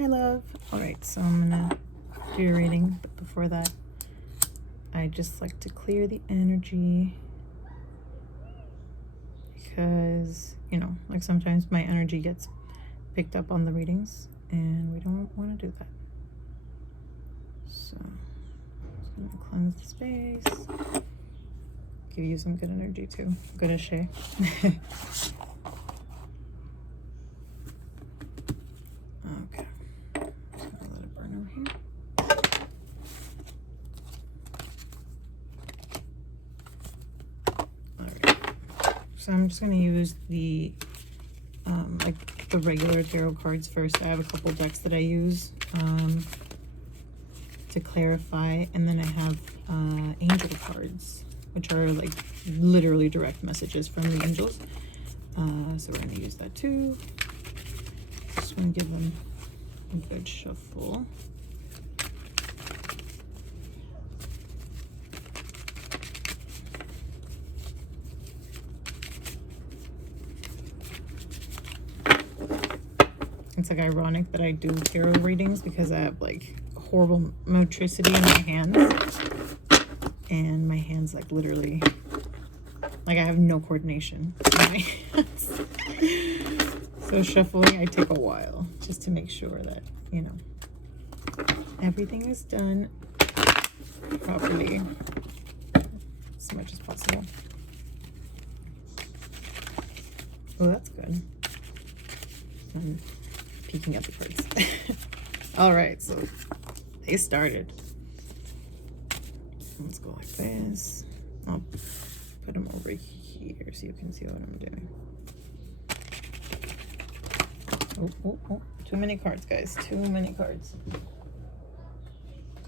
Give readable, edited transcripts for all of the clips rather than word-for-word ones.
Hi, love. All right, so I'm gonna do your reading, but before that, I just like to clear the energy because, you know, like sometimes my energy gets picked up on the readings and we don't want to do that. So I'm just gonna cleanse the space, give you some good energy too. Good as Shay. Okay. Let it burn over here. So I'm just going to use the like the regular tarot cards first. I have a couple decks that I use to clarify, and then I have angel cards, which are like literally direct messages from the angels. So we're going to use that too. Just want to give them a good shuffle. It's like ironic that I do tarot readings because I have like horrible motricity in my hands, and my hands like literally, like I have no coordination in my hands. So shuffling, I take a while just to make sure that, you know, everything is done properly as much as possible. Oh, that's good. Peeking at the cards. All right, so they started. Let's go like this. I'll put them over here so you can see what I'm doing. Oh, too many cards, guys. Too many cards.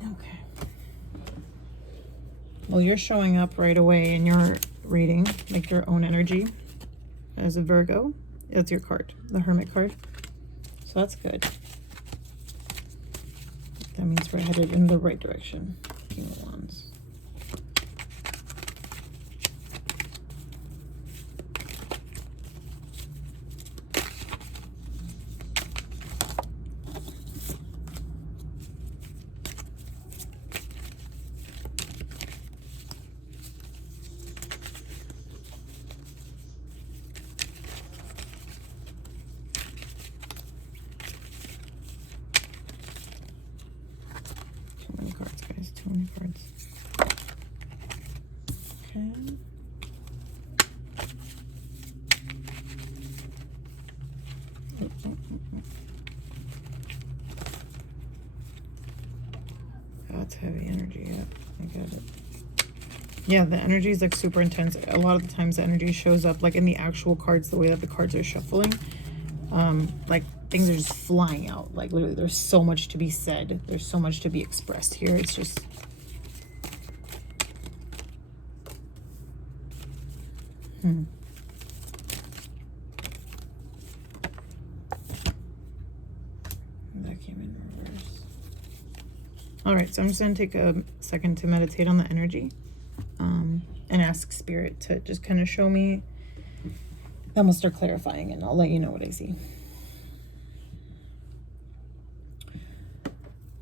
Okay. Well, you're showing up right away in your reading, like your own energy as a Virgo. That's your card, the Hermit card. So that's good. That means we're headed in the right direction. King of Wands. Too many cards, guys. Too many cards. Okay. That's heavy energy. Yep, I get it. Yeah, the energy is like super intense. A lot of the times the energy shows up like in the actual cards, the way that the cards are shuffling. Like things are just flying out. Like literally there's so much to be said. There's so much to be expressed here. It's just... That came in reverse. All right, so I'm just going to take a second to meditate on the energy and ask Spirit to just kind of show me. Then we'll start clarifying and I'll let you know what I see.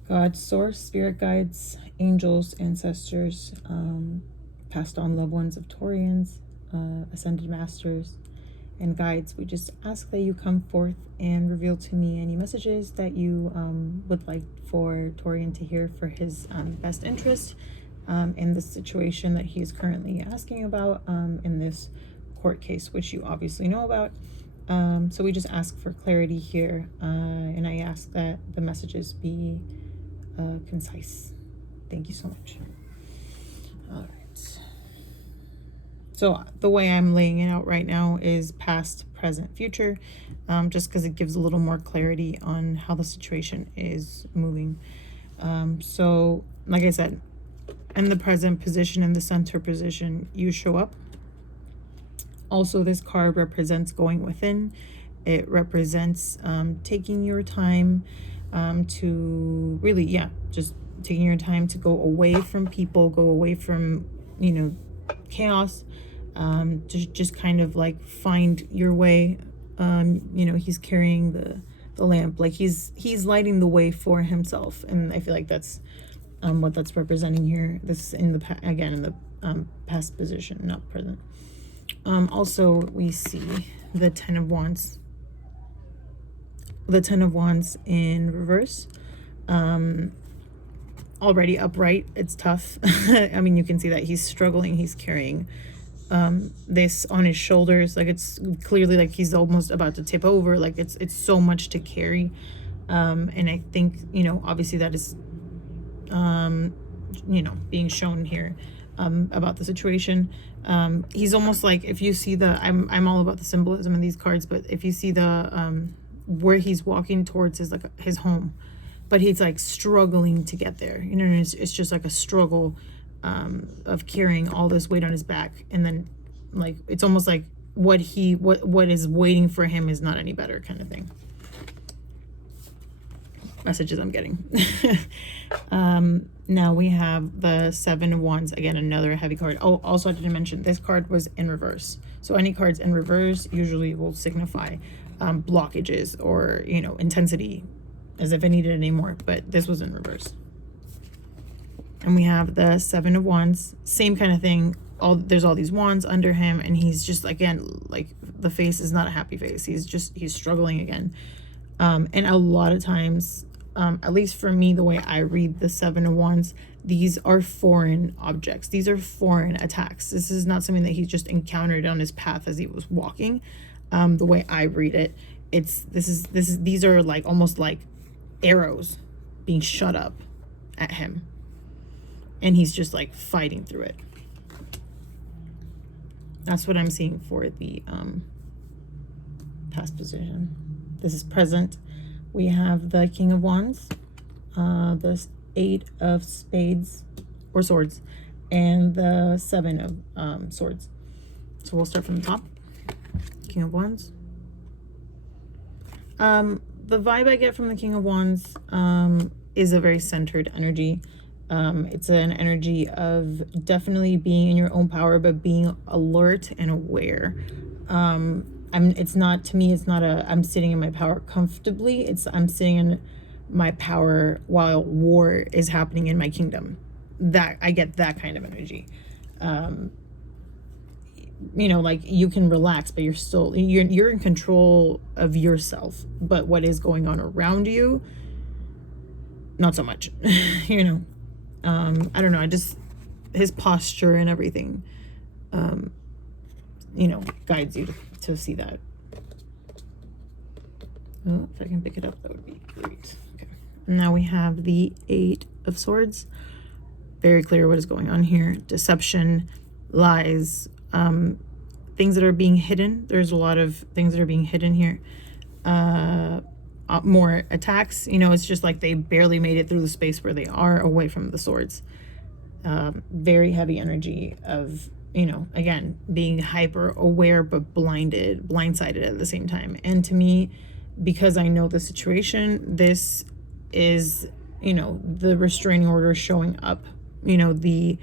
God, source, spirit guides, angels, ancestors, passed on loved ones of Torians, ascended masters, and guides, we just ask that you come forth and reveal to me any messages that you would like for Torian to hear for his best interest in the situation that he is currently asking about in this court case, which you obviously know about. So we just ask for clarity here, and I ask that the messages be concise. Thank you so much. All right. So the way I'm laying it out right now is past, present, future, just because it gives a little more clarity on how the situation is moving. So like I said, in the present position, in the center position, you show up. Also, this card represents going within. It represents taking your time to really, just taking your time to go away from people, go away from, you know, chaos, to just kind of like find your way. You know, he's carrying the lamp. Like he's lighting the way for himself, and I feel like that's what that's representing here. This in the again in the past position, not present. Also, we see the Ten of Wands. The Ten of Wands in reverse. Already upright, it's tough. I mean, you can see that he's struggling. He's carrying this on his shoulders. Like it's clearly like he's almost about to tip over. Like it's so much to carry. And I think, you know, obviously that is, you know, being shown here about the situation. He's almost like, if you see the, I'm all about the symbolism in these cards, but if you see the where he's walking towards his, like his home, but he's like struggling to get there, you know, it's just like a struggle of carrying all this weight on his back. And then like it's almost like what is waiting for him is not any better, kind of thing. Messages I'm getting. Now we have the Seven of Wands, again another heavy card. Oh, also I didn't mention this card was in reverse, so any cards in reverse usually will signify blockages or, you know, intensity, as if it needed any more, but this was in reverse. And we have the Seven of Wands, same kind of thing. There's all these wands under him, and he's just, again, like the face is not a happy face. He's struggling again. And a lot of times, at least for me, the way I read the Seven of Wands, these are foreign objects. These are foreign attacks. This is not something that he just encountered on his path as he was walking. The way I read it, these are like almost like arrows being shot up at him, and he's just like fighting through it. That's what I'm seeing for the past position. This is present. We have the King of Wands, the Eight of Spades or Swords, and the Seven of Swords. So we'll start from the top. King of Wands. The vibe I get from the King of Wands is a very centered energy. It's an energy of definitely being in your own power, but being alert and aware. It's not, to me, it's not I'm sitting in my power comfortably. I'm sitting in my power while war is happening in my kingdom. That I get that kind of energy. You know, like you can relax, but you're in control of yourself, but what is going on around you, not so much. You know, I don't know, his posture and everything, you know, guides you to see that. Oh, if I can pick it up, that would be great. Okay, now we have the Eight of Swords. Very clear what is going on here. Deception, lies, things that are being hidden. There's a lot of things that are being hidden here. More attacks, you know, it's just like they barely made it through the space where they are away from the swords. Very heavy energy of, you know, again, being hyper aware but blindsided at the same time. And to me, because I know the situation, this is, you know, the restraining order showing up, you know, the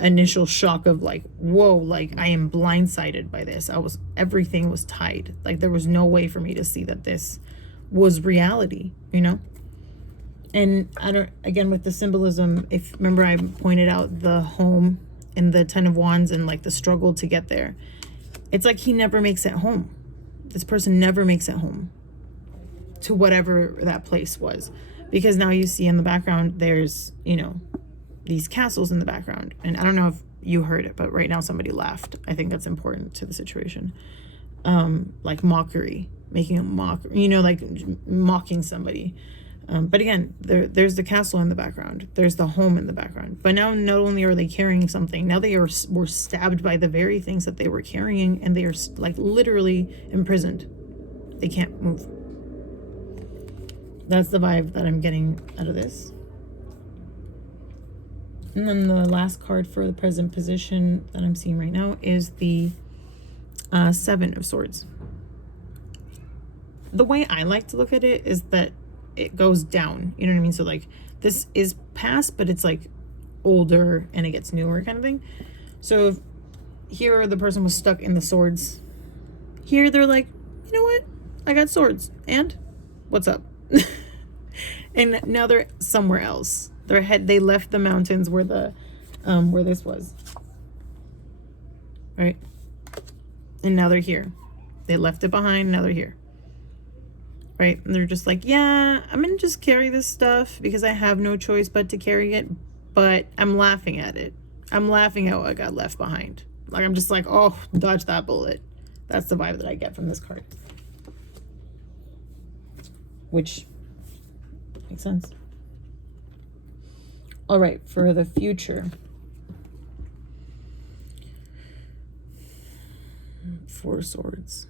initial shock of like, whoa, like I am blindsided by this. Everything was tied. Like there was no way for me to see that this was reality, you know? And again, with the symbolism, remember I pointed out the home and the Ten of Wands and like the struggle to get there. It's like he never makes it home. This person never makes it home to whatever that place was. Because now you see in the background, there's, you know, these castles in the background. And I don't know if you heard it, but right now somebody laughed. I think that's important to the situation. Like mockery, making a mock, you know, like mocking somebody. But again, there's the castle in the background. There's the home in the background. But now not only are they carrying something, now they were stabbed by the very things that they were carrying, and they are like literally imprisoned. They can't move. That's the vibe that I'm getting out of this. And then the last card for the present position that I'm seeing right now is the Seven of Swords. The way I like to look at it is that it goes down. You know what I mean? So like this is past, but it's like older and it gets newer kind of thing. So if here the person was stuck in the swords. Here they're like, you know what? I got swords. And What's up? And now they're somewhere else. They left the mountains where this was. Right? And now they're here. They left it behind, now they're here. Right? And they're just like, yeah, I'm gonna just carry this stuff because I have no choice but to carry it. But I'm laughing at it. I'm laughing at what got left behind. Like, I'm just like, oh, dodge that bullet. That's the vibe that I get from this card. Which makes sense. All right, for the future. 4 swords.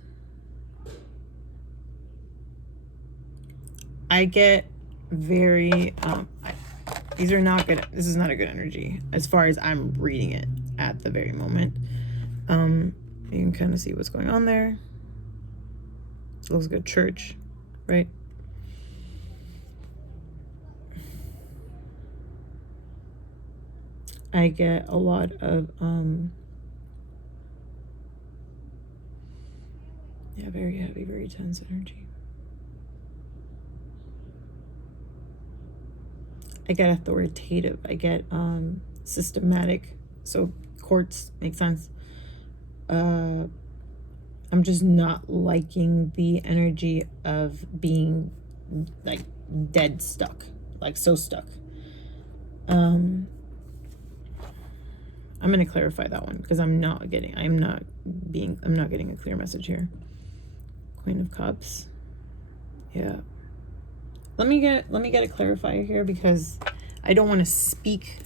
I get very, these are not good. This is not a good energy as far as I'm reading it at the very moment. You can kind of see what's going on there. It looks like a church, right? I get a lot of, yeah, very heavy, very tense energy. I get authoritative. I get systematic. So courts make sense. I'm just not liking the energy of being like dead stuck, like so stuck. I'm going to clarify that one because I'm not getting a clear message here. Queen of Cups. Yeah. Let me get a clarifier here because I don't want to speak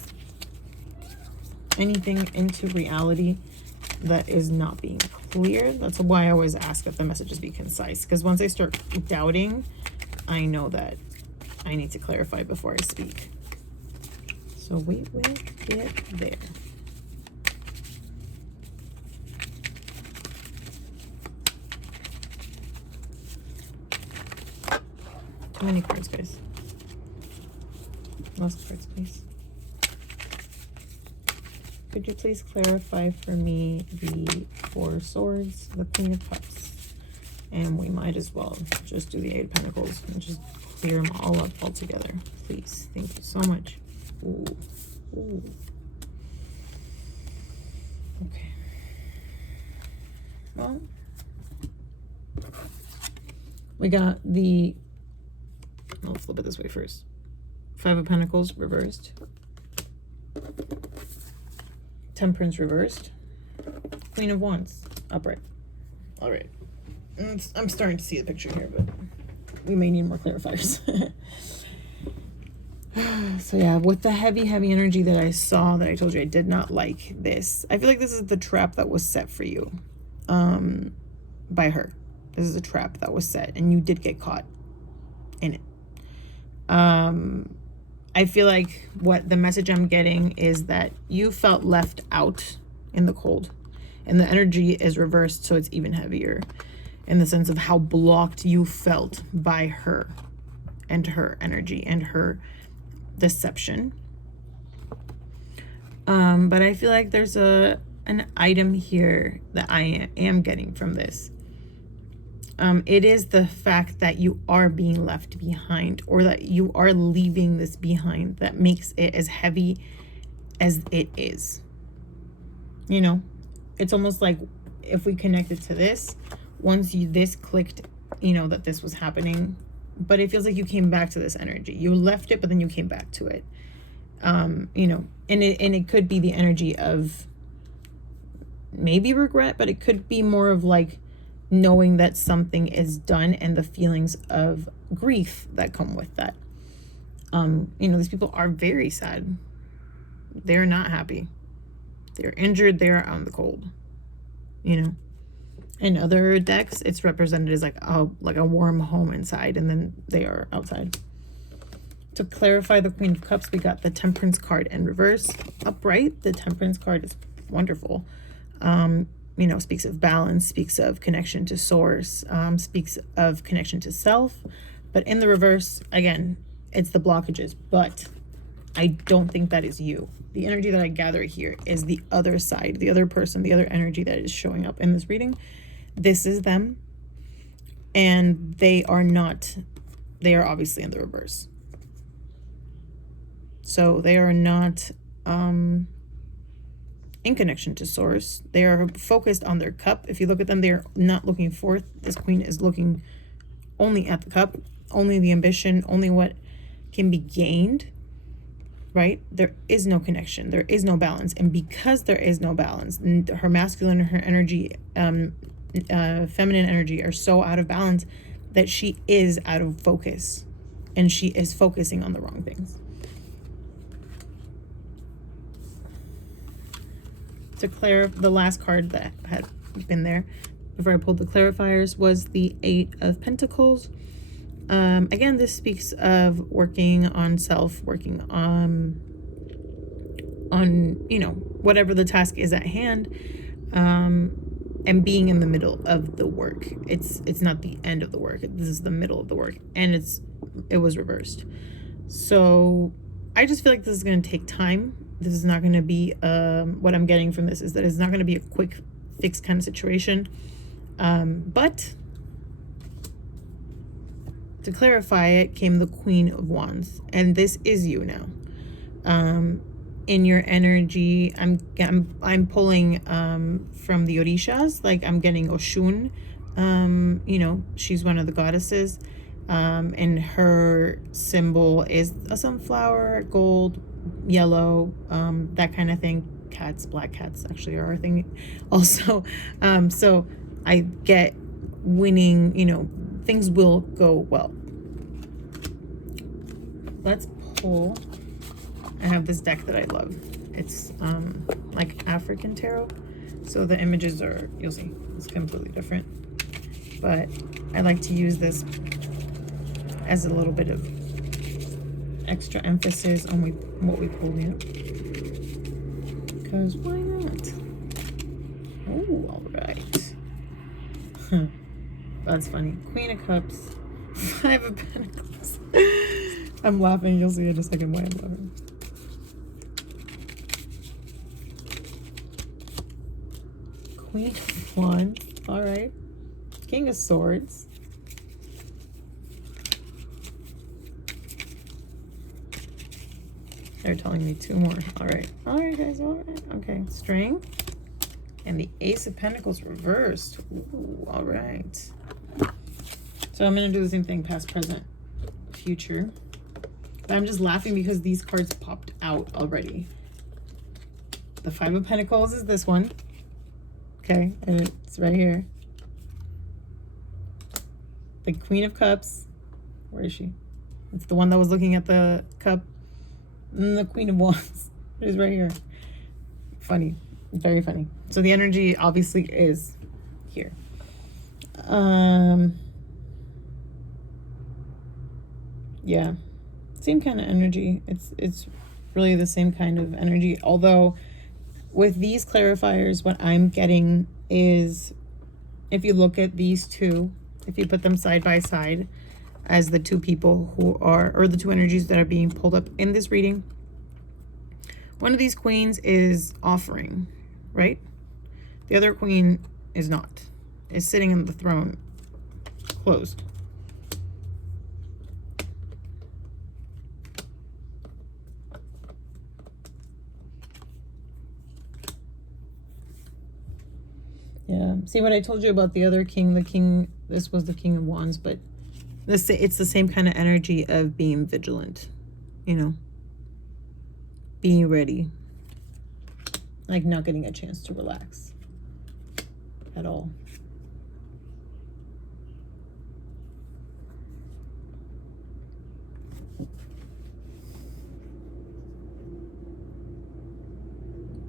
anything into reality that is not being clear. That's why I always ask that the messages be concise, because once I start doubting, I know that I need to clarify before I speak. So we will get there. How many cards, guys? Last cards, please. Could you please clarify for me the 4 swords, the Queen of Cups? And we might as well just do the 8 of Pentacles and just clear them all up all together. Please. Thank you so much. Ooh. Ooh. Okay. Well, we got the... I'll flip it this way first. 5 of Pentacles reversed. Temperance reversed. Queen of Wands upright. All right. I'm starting to see the picture here, but we may need more clarifiers. So yeah, with the heavy energy that I saw, that I told you I did not like this. I feel like this is the trap that was set for you by her. This is a trap that was set, and you did get caught in it. I feel like what the message I'm getting is that you felt left out in the cold, and the energy is reversed, so it's even heavier in the sense of how blocked you felt by her and her energy and her deception. But I feel like there's an item here that I am getting from this. It is the fact that you are being left behind, or that you are leaving this behind, that makes it as heavy as it is. You know, it's almost like if we connected to this, once this clicked, you know, that this was happening, but it feels like you came back to this energy. You left it, but then you came back to it. You know, and it could be the energy of maybe regret, but it could be more of like knowing that something is done and the feelings of grief that come with that. You know, these people are very sad. They're not happy. They're injured. They're out in the cold. You know, in other decks, it's represented as like a warm home inside, and then they are outside. To clarify the Queen of Cups, we got the Temperance card in reverse. Upright, the Temperance card is wonderful. You know, speaks of balance, speaks of connection to source, speaks of connection to self. But in the reverse, again, it's the blockages. But I don't think that is you. The energy that I gather here is the other side, the other person, the other energy that is showing up in this reading. This is them. And they are not they are obviously in the reverse. So they are not in connection to source. They are focused on their cup. If you look at them, they're not looking forth. This queen is looking only at the cup, only the ambition, only what can be gained, right? There is no connection. There is no balance. And because there is no balance, her masculine and her energy, feminine energy are so out of balance that she is out of focus and she is focusing on the wrong things. To clarify, the last card that had been there before I pulled the clarifiers was the 8 of Pentacles. Again, this speaks of working on self, working on you know, whatever the task is at hand, and being in the middle of the work. It's not the end of the work. This is the middle of the work, and it was reversed. So I just feel like this is going to take time. This is not going to be, what I'm getting from this is that it's not going to be a quick fix kind of situation. But to clarify it came the Queen of Wands. And this is you now. In your energy, I'm pulling from the Orishas. Like I'm getting Oshun. You know, she's one of the goddesses. And her symbol is a sunflower, gold, yellow, that kind of thing. Cats, black cats actually are a thing also. So I get winning, you know, things will go well. Let's pull. I have this deck that I love. It's like African tarot. So the images are, you'll see, it's completely different. But I like to use this as a little bit of extra emphasis on what we pulled in. Because why not? Oh, all right. That's funny. Queen of Cups, 5 of Pentacles. I'm laughing. You'll see in a second why I'm laughing. Queen of Wands. All right. King of Swords. They're telling me 2 more. All right. All right, guys. All right. Okay. Strength. And the Ace of Pentacles reversed. Ooh, all right. So I'm going to do the same thing. Past, present, future. But I'm just laughing because these cards popped out already. The 5 of Pentacles is this one. Okay. And it's right here. The Queen of Cups. Where is she? It's the one that was looking at the cup. And the Queen of Wands is right here. Funny. Very funny. So the energy obviously is here. Yeah. Same kind of energy. It's really the same kind of energy. Although with these clarifiers, what I'm getting is if you look at these two, if you put them side by side as the 2 people who are, or the 2 energies that are being pulled up in this reading, one of these queens is offering, right? The other queen is not, is sitting on the throne closed. Yeah. See what I told you about the other king? The king, this was the King of Wands, but this, it's the same kind of energy of being vigilant, you know, being ready, like not getting a chance to relax at all.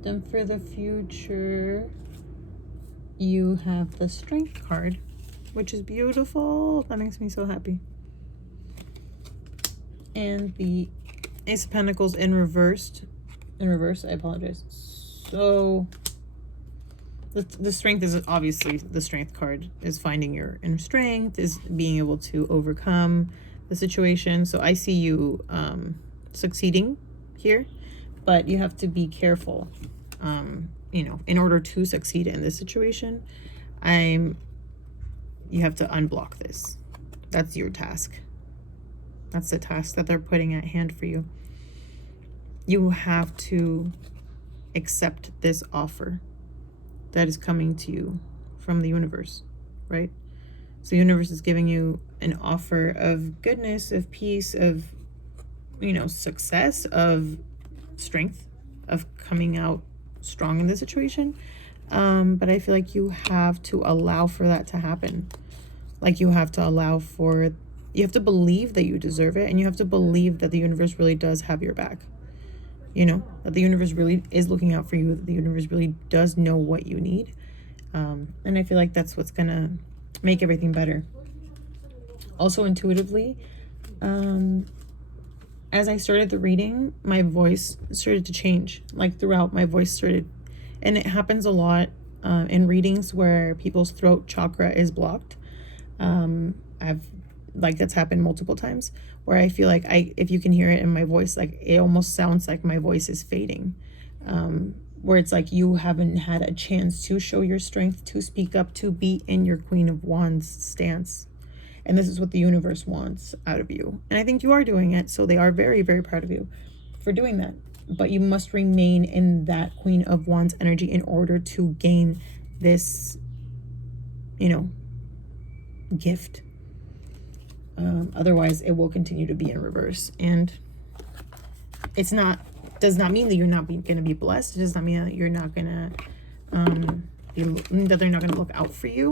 Then for the future, you have the Strength card, which is beautiful. That makes me so happy. And the Ace of Pentacles in reverse, I apologize. So the Strength is obviously, the Strength card is finding your inner strength, is being able to overcome the situation. So I see you succeeding here, but you have to be careful. You know, in order to succeed in this situation, you have to unblock this. That's your task. That's the task that they're putting at hand for you. You have to accept this offer that is coming to you from the universe, right? So the universe is giving you an offer of goodness, of peace, of, you know, success, of strength, of coming out strong in the situation. But I feel like you have to allow for that to happen. Like you have to allow for, you have to believe that you deserve it, and you have to believe that the universe really does have your back. You know, that the universe really is looking out for you, that the universe really does know what you need. And I feel like that's what's gonna make everything better. Also, intuitively, as I started the reading, my voice started to change. Like throughout, my voice started, and it happens a lot in readings where people's throat chakra is blocked. That's happened multiple times where I feel like if you can hear it in my voice, like it almost sounds like my voice is fading. Where it's like you haven't had a chance to show your strength, to speak up, to be in your Queen of Wands stance. And this is what the universe wants out of you. And I think you are doing it. So they are very, very proud of you for doing that. But you must remain in that Queen of Wands energy in order to gain this, you know, gift. Otherwise, it will continue to be in reverse. And does not mean that you're not going to be blessed. It does not mean that you're not going to, that they're not going to look out for you.